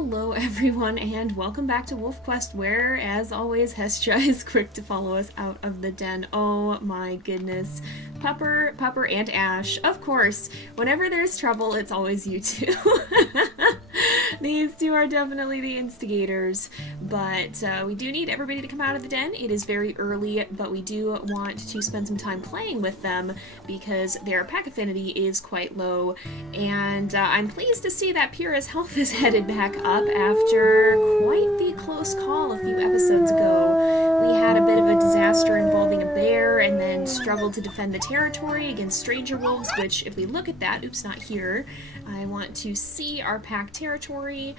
Hello everyone and welcome back to WolfQuest, where as always Hestia is quick to follow us out of the den. Oh my goodness. Pupper and Ash. Of course, whenever there's trouble it's always you two. These two are definitely the instigators, but we do need everybody to come out of the den. It is very early, but we do want to spend some time playing with them because their pack affinity is quite low, and I'm pleased to see that Pyra's health is headed back up after quite the close call a few episodes ago. We had a bit of a disaster involving a bear and then struggled to defend the territory against stranger wolves, which if we look at that, oops, not here, I want to see our pack territory.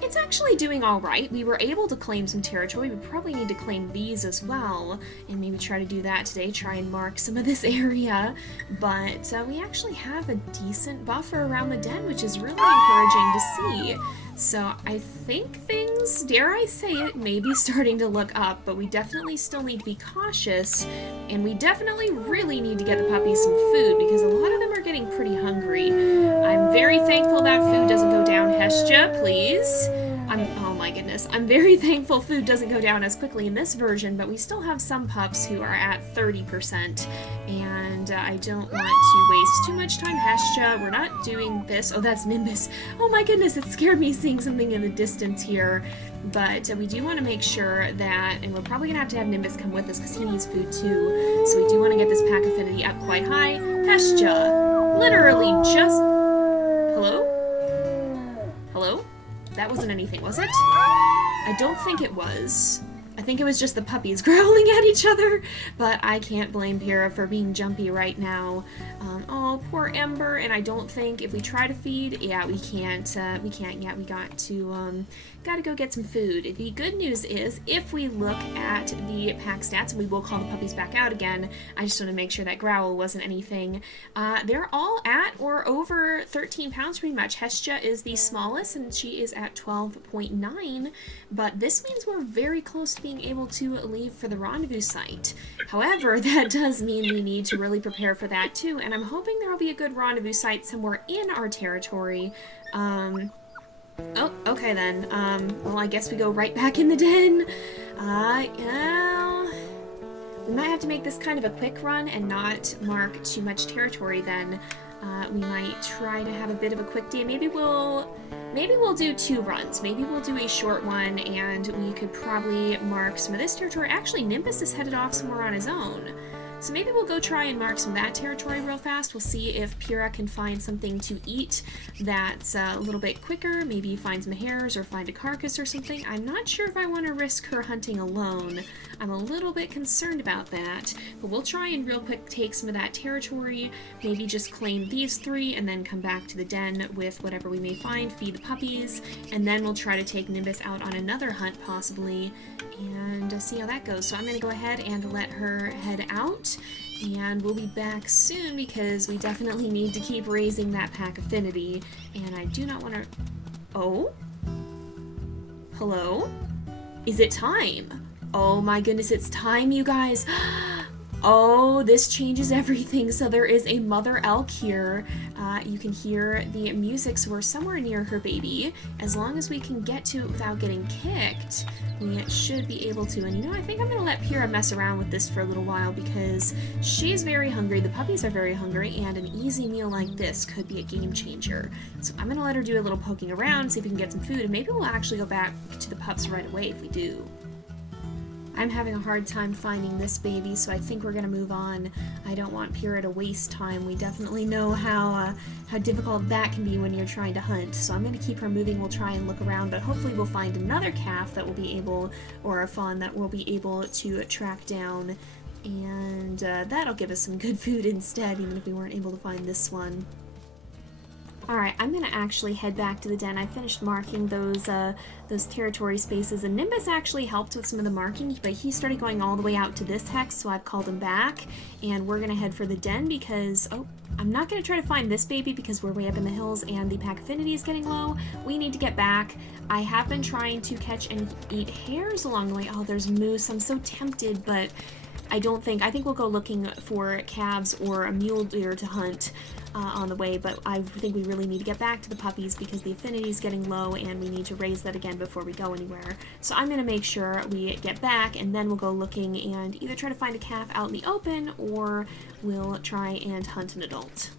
It's actually doing all right. We were able to claim some territory. We probably need to claim these as well, and maybe try to do that today, try and mark some of this area. But we actually have a decent buffer around the den, which is really encouraging to see. So I think things, dare I say it, may be starting to look up, but we definitely still need to be cautious, and we definitely really need to get the puppies some food because a lot of them are getting pretty hungry. I'm very thankful that food doesn't go down. Hestia, please. Oh my goodness. I'm very thankful food doesn't go down as quickly in this version, but we still have some pups who are at 30%, and I don't want to waste too much time. Hestia, we're not doing this. Oh, that's Nimbus. Oh my goodness, it scared me seeing something in the distance here, but we do want to make sure that, and we're probably going to have Nimbus come with us because he needs food too, so we do want to get this pack affinity up quite high. Hestia, literally just... Hello? Hello? That wasn't anything, was it? I don't think it was. I think it was just the puppies growling at each other, but I can't blame Pyra for being jumpy right now. Oh, poor Ember, and I don't think if we try to feed, yeah, we can't yet. We got to go get some food. The good news is, if we look at the pack stats, and we will call the puppies back out again, I just want to make sure that Growl wasn't anything. They're all at or over 13 pounds pretty much. Hestia is the smallest, and she is at 12.9, but this means we're very close to being able to leave for the rendezvous site. However, that does mean we need to really prepare for that too, and I'm hoping there will be a good rendezvous site somewhere in our territory. Oh, okay then. Well, I guess we go right back in the den. Yeah. We might have to make this kind of a quick run and not mark too much territory then. We might try to have a bit of a quick day. Maybe we'll do 2 runs. Maybe we'll do a short one, and we could probably mark some of this territory. Actually, Nimbus is headed off somewhere on his own. So maybe we'll go try and mark some of that territory real fast. We'll see if Pyra can find something to eat that's a little bit quicker. Maybe find some hares or find a carcass or something. I'm not sure if I want to risk her hunting alone. I'm a little bit concerned about that. But we'll try and real quick take some of that territory. Maybe just claim these 3 and then come back to the den with whatever we may find, feed the puppies, and then we'll try to take Nimbus out on another hunt possibly and see how that goes. So I'm going to go ahead and let her head out, and we'll be back soon because we definitely need to keep raising that pack affinity, and I do not want to... Oh? Hello? Is it time? Oh my goodness, it's time, you guys! Oh, this changes everything. So there is a mother elk here. You can hear the music, so we're somewhere near her baby. As long as we can get to it without getting kicked, we should be able to. And you know, I think I'm going to let Pyra mess around with this for a little while because she's very hungry, the puppies are very hungry, and an easy meal like this could be a game changer. So I'm going to let her do a little poking around, see if we can get some food, and maybe we'll actually go back to the pups right away if we do. I'm having a hard time finding this baby, so I think we're going to move on. I don't want Pyra to waste time. We definitely know how difficult that can be when you're trying to hunt. So I'm going to keep her moving. We'll try and look around, but hopefully we'll find another calf that will be able, or a fawn that will be able to track down, and that'll give us some good food instead, even if we weren't able to find this one. Alright, I'm going to actually head back to the den. I finished marking those territory spaces, and Nimbus actually helped with some of the marking, but he started going all the way out to this hex, so I've called him back, and we're going to head for the den because, oh, I'm not going to try to find this baby because we're way up in the hills and the pack affinity is getting low. We need to get back. I have been trying to catch and eat hares along the way. Oh, there's moose. I'm so tempted, but I think we'll go looking for calves or a mule deer to hunt on the way, but I think we really need to get back to the puppies because the affinity is getting low and we need to raise that again before we go anywhere. So I'm going to make sure we get back and then we'll go looking and either try to find a calf out in the open or we'll try and hunt an adult.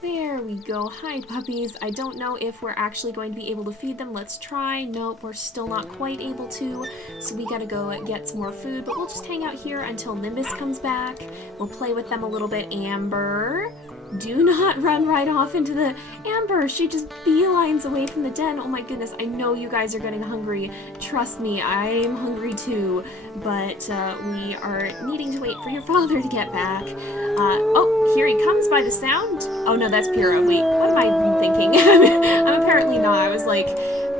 There we go. Hi, puppies. I don't know if we're actually going to be able to feed them. Let's try. Nope, we're still not quite able to, so we gotta go get some more food, but we'll just hang out here until Nimbus comes back. We'll play with them a little bit. Amber, do not run right off into the... Amber, she just beelines away from the den. Oh my goodness, I know you guys are getting hungry. Trust me, I'm hungry too, but we are needing to wait for your father to get back. Oh, here he comes by the sound. Oh no, that's Pyra. Wait, what am I thinking? I'm apparently not. I was like,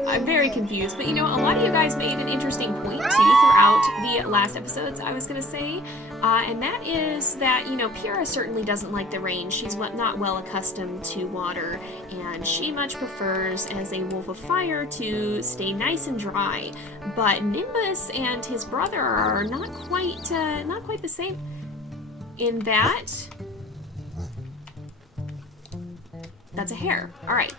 I'm very confused. But you know, a lot of you guys made an interesting point too throughout the last episodes, I was gonna say. And that is that, you know, Pyra certainly doesn't like the rain. She's not well accustomed to water, and she much prefers, as a wolf of fire, to stay nice and dry. But Nimbus and his brother are not quite the same in that. That's a hare. All right.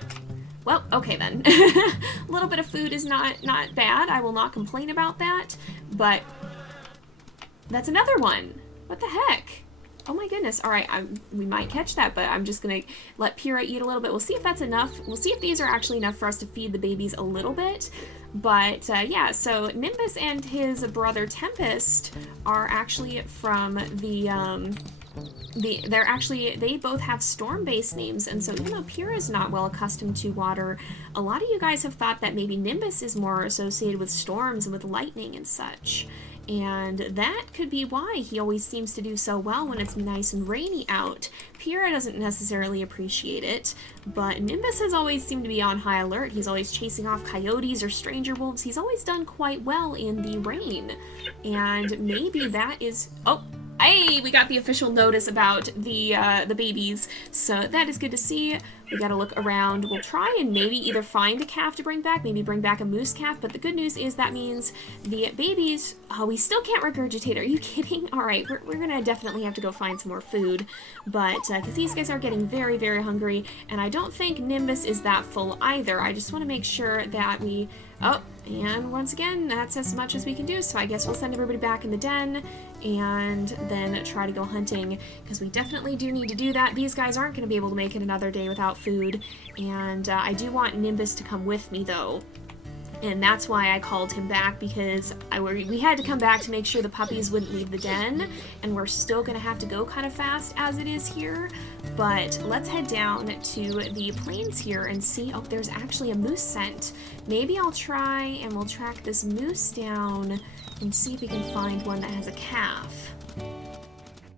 Well, okay then. A little bit of food is not bad. I will not complain about that. But that's another one. What the heck? Oh my goodness. All right, we might catch that, but I'm just gonna let Pyra eat a little bit. We'll see if that's enough. We'll see if these are actually enough for us to feed the babies a little bit. But yeah, so Nimbus and his brother Tempest are actually from they both have storm-based names, and so even though Pyra is not well accustomed to water, a lot of you guys have thought that maybe Nimbus is more associated with storms and with lightning and such. And that could be why he always seems to do so well when it's nice and rainy out. Pyra doesn't necessarily appreciate it, but Nimbus has always seemed to be on high alert. He's always chasing off coyotes or stranger wolves. He's always done quite well in the rain. And maybe that is... Oh! Hey, we got the official notice about the babies, so that is good to see. We gotta look around. We'll try and maybe either find a calf to bring back, maybe bring back a moose calf, but the good news is that means the babies... Oh, we still can't regurgitate. Are you kidding? All right, we're gonna definitely have to go find some more food, but because these guys are getting very, very hungry, and I don't think Nimbus is that full either. I just want to make sure that we... Oh, and once again, that's as much as we can do, so I guess we'll send everybody back in the den and then try to go hunting, because we definitely do need to do that. These guys aren't going to be able to make it another day without food, and I do want Nimbus to come with me, though. And that's why I called him back, because we had to come back to make sure the puppies wouldn't leave the den, and we're still going to have to go kind of fast as it is here. But let's head down to the plains here and see... Oh, there's actually a moose scent. Maybe I'll try and we'll track this moose down and see if we can find one that has a calf.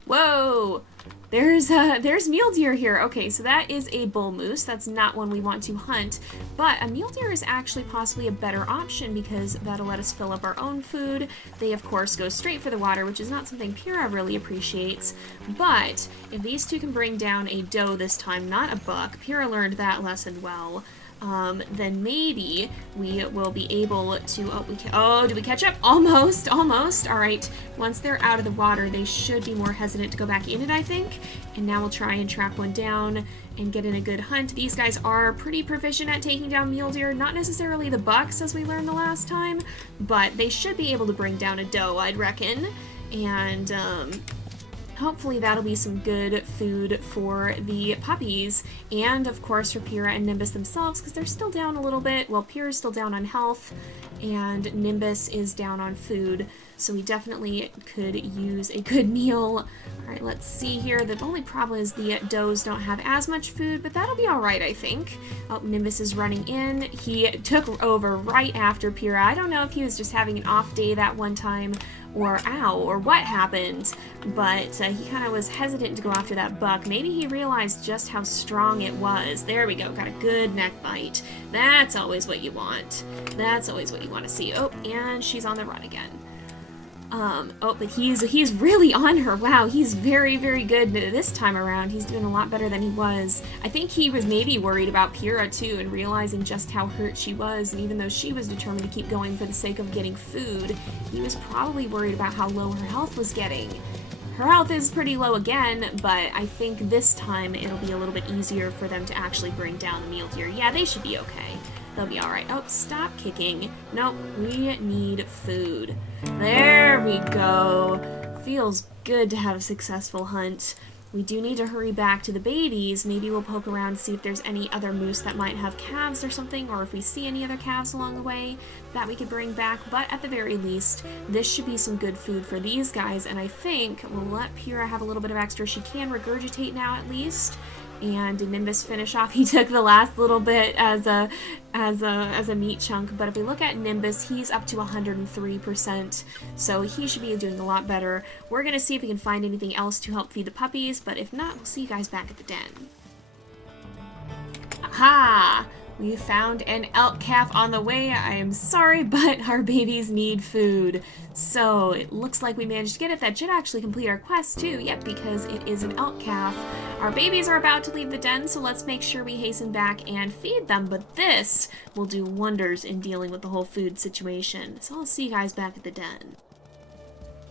Whoa! There's mule deer here. Okay, so that is a bull moose. That's not one we want to hunt, but a mule deer is actually possibly a better option because that'll let us fill up our own food. They, of course, go straight for the water, which is not something Pyra really appreciates, but if these two can bring down a doe this time, not a buck, Pyra learned that lesson well, then maybe we will be able to... Oh, did we catch up? Almost. All right. Once they're out of the water, they should be more hesitant to go back in it, I think. And now we'll try and track one down and get in a good hunt. These guys are pretty proficient at taking down mule deer. Not necessarily the bucks, as we learned the last time, but they should be able to bring down a doe, I'd reckon. And, hopefully that'll be some good food for the puppies, and of course for Pyra and Nimbus themselves, because they're still down a little bit. Well, Pyra's still down on health, and Nimbus is down on food, so we definitely could use a good meal. Alright, let's see here. The only problem is the does don't have as much food, but that'll be alright, I think. Oh, Nimbus is running in. He took over right after Pyra. I don't know if he was just having an off day that one time, or what happened, but he kind of was hesitant to go after that buck. Maybe he realized just how strong it was. There we go, got a good neck bite. That's always what you want. That's always what you want to see. Oh, and she's on the run again. Oh, but he's really on her. Wow, he's very, very good this time around. He's doing a lot better than he was. I think he was maybe worried about Pyra too, and realizing just how hurt she was, and even though she was determined to keep going for the sake of getting food, he was probably worried about how low her health was getting. Her health is pretty low again, but I think this time it'll be a little bit easier for them to actually bring down the mule deer. Yeah, they should be okay. They'll be alright. Oh, stop kicking. Nope, we need food. There we go. Feels good to have a successful hunt. We do need to hurry back to the babies. Maybe we'll poke around, see if there's any other moose that might have calves or something, or if we see any other calves along the way that we could bring back. But at the very least, this should be some good food for these guys, and I think we'll let Pyra have a little bit of extra. She can regurgitate now at least. And did Nimbus finish off? He took the last little bit as a meat chunk. But if we look at Nimbus, he's up to 103%, so he should be doing a lot better. We're gonna see if we can find anything else to help feed the puppies, but if not, we'll see you guys back at the den. Aha! We found an elk calf on the way. I am sorry, but our babies need food. So it looks like we managed to get it. That should actually complete our quest too. Yep, because it is an elk calf. Our babies are about to leave the den, so let's make sure we hasten back and feed them. But this will do wonders in dealing with the whole food situation. So I'll see you guys back at the den.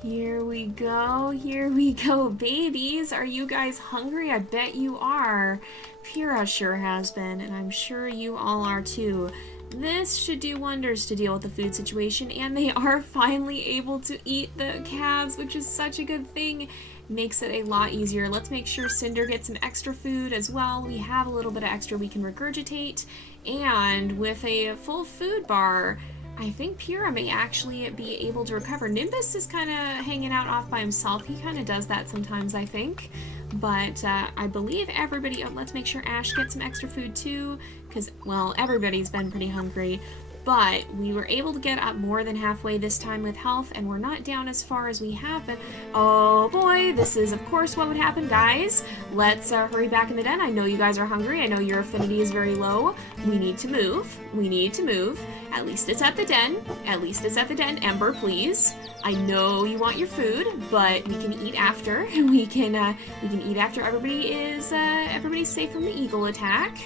Here we go, babies. Are you guys hungry? I bet you are. Pyra sure has been, and I'm sure you all are too. This should do wonders to deal with the food situation, and they are finally able to eat the calves, which is such a good thing. Makes it a lot easier. Let's make sure Cinder gets some extra food as well. We have a little bit of extra we can regurgitate, and with a full food bar, I think Pyra may actually be able to recover. Nimbus is kind of hanging out off by himself. He kind of does that sometimes, I think. But I believe everybody... Oh, let's make sure Ash gets some extra food too, because, well, everybody's been pretty hungry. But we were able to get up more than halfway this time with health, and we're not down as far as we have been. Oh boy, this is of course what would happen, guys. Let's hurry back in the den. I know you guys are hungry. I know your affinity is very low. We need to move. We need to move. At least it's at the den. At least it's at the den. Ember, please. I know you want your food, but we can eat after. We can eat after everybody's safe from the eagle attack.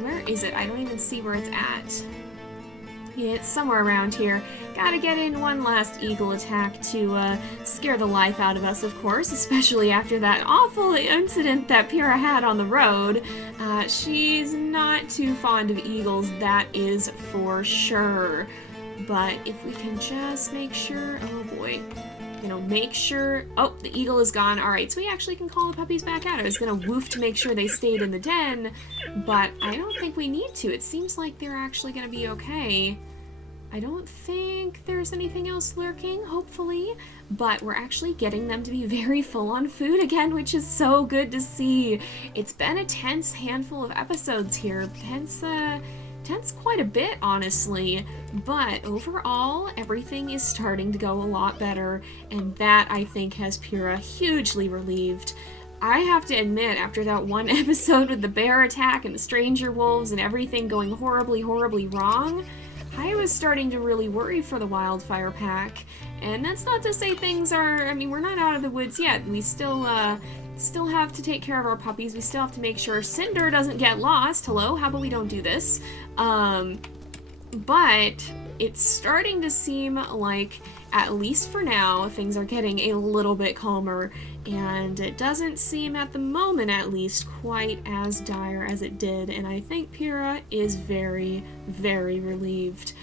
Where is it? I don't even see where it's at. It's somewhere around here. Gotta get in one last eagle attack to scare the life out of us, of course, especially after that awful incident that Pyra had on the road. She's not too fond of eagles, that is for sure. But if we can just make sure... Oh boy. Make sure... Oh, the eagle is gone. Alright, so we actually can call the puppies back out. I was gonna woof to make sure they stayed in the den, but I don't think we need to. It seems like they're actually gonna be okay. I don't think there's anything else lurking, hopefully, but we're actually getting them to be very full on food again, which is so good to see. It's been a tense handful of episodes here. Tense quite a bit, honestly, but overall, everything is starting to go a lot better, and that, I think, has Pyra hugely relieved. I have to admit, after that one episode with the bear attack and the stranger wolves and everything going horribly, horribly wrong, I was starting to really worry for the Wildfire Pack. And that's not to say things are... I mean, we're not out of the woods yet. We still have to take care of our puppies. We still have to make sure Cinder doesn't get lost. Hello? How about we don't do this? But it's starting to seem like, at least for now, things are getting a little bit calmer. And it doesn't seem, at the moment at least, quite as dire as it did. And I think Pyra is very, very relieved.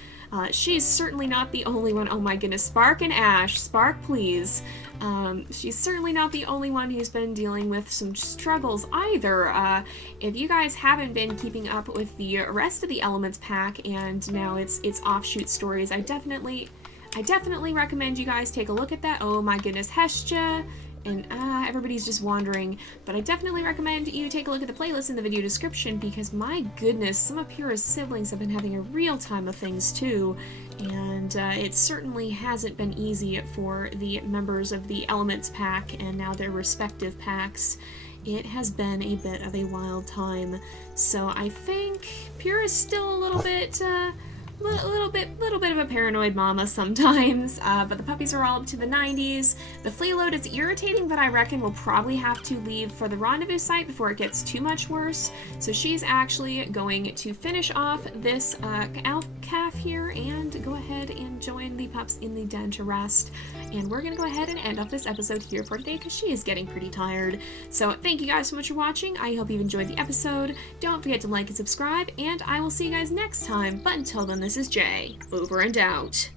She's certainly not the only one. Oh my goodness, Spark and Ash. Spark, please. She's certainly not the only one who's been dealing with some struggles either. If you guys haven't been keeping up with the rest of the Elements pack and now its offshoot stories, I definitely recommend you guys take a look at that. Oh my goodness, Hestia. And everybody's just wandering, but I definitely recommend you take a look at the playlist in the video description because my goodness, some of Pyra's siblings have been having a real time of things too, and it certainly hasn't been easy for the members of the Elements pack and now their respective packs. It has been a bit of a wild time, so I think Pyra's still a little little bit of a paranoid mama sometimes, but the puppies are all up to the 90s. The flea load is irritating, but I reckon we'll probably have to leave for the rendezvous site before it gets too much worse. So she's actually going to finish off this calf here and go ahead and join the pups in the den to rest. And we're gonna go ahead and end off this episode here for today because she is getting pretty tired. So thank you guys so much for watching. I hope you've enjoyed the episode. Don't forget to like and subscribe, and I will see you guys next time. But until then, this is Jay, over and out.